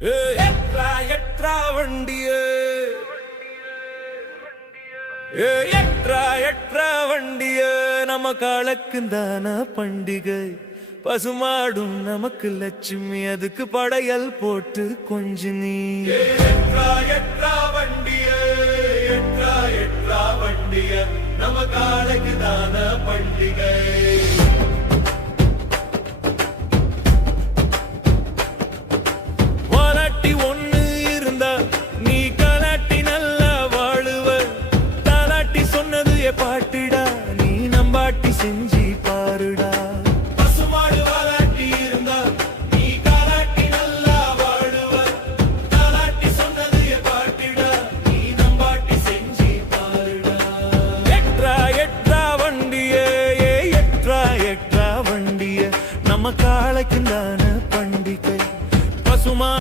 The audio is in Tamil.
எட்ரா வண்டியே எட்ரா வண்டியே நம்ம காலக்குந்தான பண்டிகை பசுமாடும் நமக்கு லட்சுமி அதுக்கு படையல் போட்டு கொஞ்சு நீ எட்ரா வண்டியே எட்ரா வண்டியே நம்ம காலக்குந்தான பண்டிகை